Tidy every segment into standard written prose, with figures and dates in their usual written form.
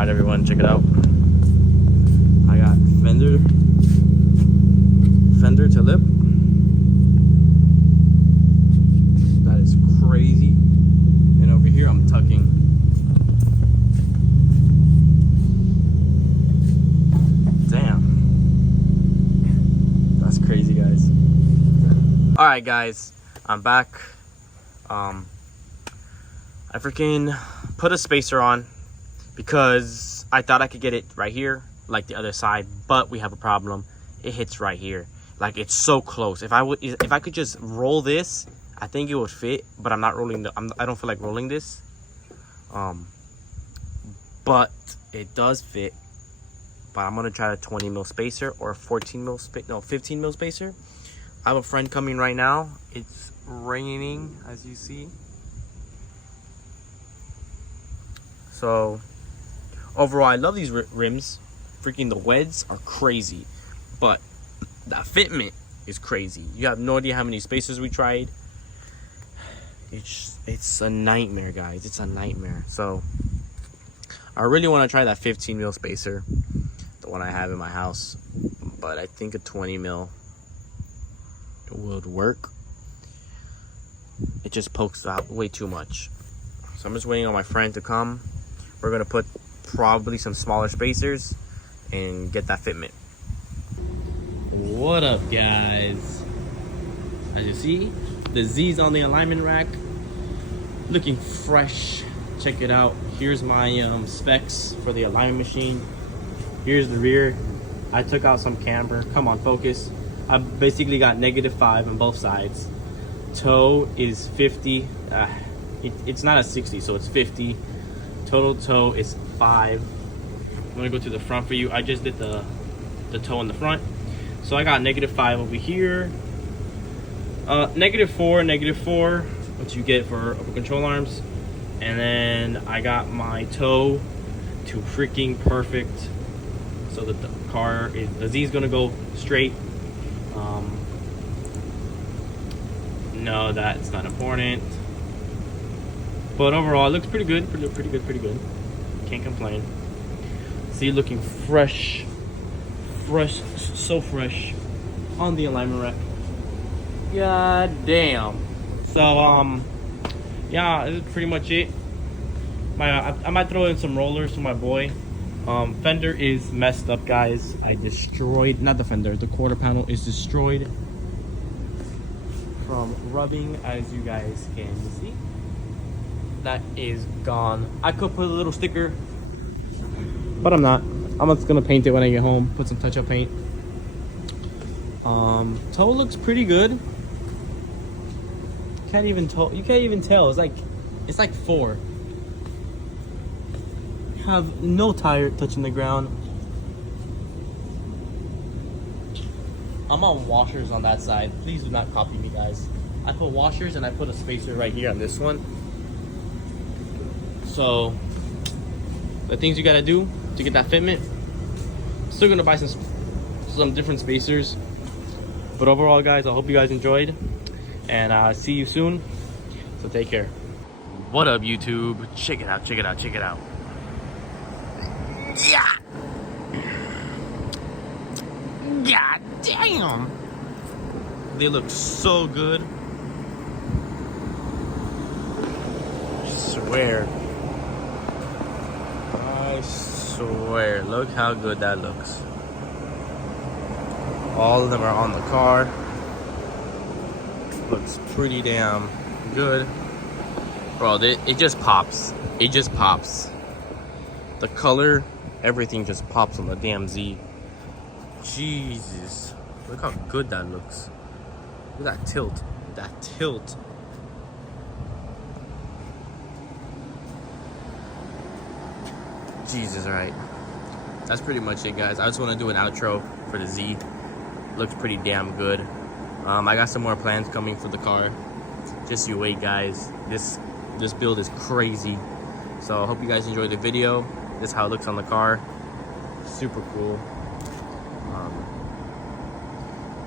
Alright everyone, check it out. I got fender to lip. That is crazy. And over here I'm tucking. Damn. That's crazy, guys. Alright guys, I'm back. I freaking put a spacer on because I thought I could get it right here like the other side, but we have a problem. It hits right here. Like, it's so close. If I could just roll this, I think it would fit, but I'm not rolling I don't feel like rolling this. But it does fit. But I'm gonna try a 20 mil spacer or 15 mil spacer. I have a friend coming right now. It's raining, as you see. So overall, I love these rims. Freaking the WEDS are crazy, but that fitment is crazy. You have no idea how many spacers we tried. It's a nightmare, guys. It's a nightmare. So I really want to try that 15 mil spacer, the one I have in my house, but I think a 20 mil would work. It just pokes out way too much. So I'm just waiting on my friend to come. We're gonna put probably some smaller spacers and get that fitment. What up, guys? As you see, the Z's on the alignment rack, looking fresh. Check it out. Here's my specs for the alignment machine. Here's the rear. I took out some camber. Come on, focus. I basically got -5 on both sides. Toe is 50. It's not a 60, so it's 50. Total toe is 5. I'm gonna go to the front for you. I just did the toe in the front. So I got -5 over here. -4, what you get for upper control arms. And then I got my toe to freaking perfect. So that the Z is gonna go straight. No, that's not important. But overall, it looks pretty good. Pretty good. Can't complain. See, looking fresh, so fresh on the alignment rack. God damn. So yeah, this is pretty much it. I might throw in some rollers for my boy. Fender is messed up, guys. I destroyed, not the fender, the quarter panel is destroyed from rubbing, as you guys can see. That is gone. I could put a little sticker, but I'm not. I'm just gonna paint it when I get home, put some touch-up paint. Toe looks pretty good. You can't even tell. It's like 4. Have no tire touching the ground. I'm on washers on that side. Please do not copy me, guys. I put washers and I put a spacer right here on this one. So the things you gotta do to get that fitment. Still gonna buy some different spacers. But overall, guys, I hope you guys enjoyed, and I'll see you soon. So take care. What up, YouTube? Check it out. Yeah. God damn. They look so good. I swear. Look how good that looks. All of them are on the car. Looks pretty damn good. Bro, it just pops. The color, everything just pops on the damn Z. Jesus. Look how good that looks. Look at that tilt. Jesus, alright. That's pretty much it, guys. I just want to do an outro for the Z. Looks pretty damn good. I got some more plans coming for the car. Just you wait, guys. This build is crazy. So I hope you guys enjoyed the video. This is how it looks on the car. Super cool.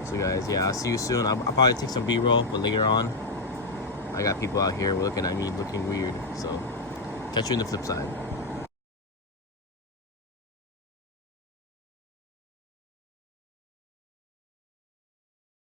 So guys, yeah, I'll see you soon. I'll probably take some B-roll, but later on, I got people out here looking at me looking weird. So catch you in the flip side.